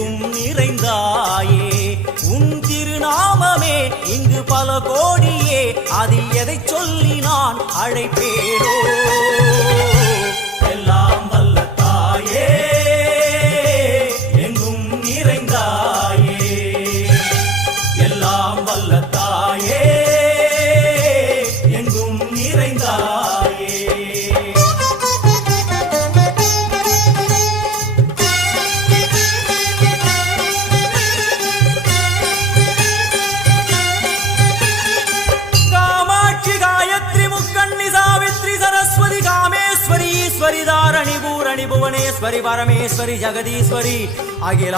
எங்கும் நிறைந்தாயே உன் திருநாமமே இங்கு பல கோடியே அதில் எதை சொல்லி நான் அழைப்பேனோ எல்லாம் வல்ல தாயே எங்கும் நிறைந்தாயே எல்லாம் வல்ல தாயே எங்கும் நிறைந்தாயே ईश्वरी धारणी भूरणी भुवनेश्वरी परमेश्वरी जगदीश्वरी अखिला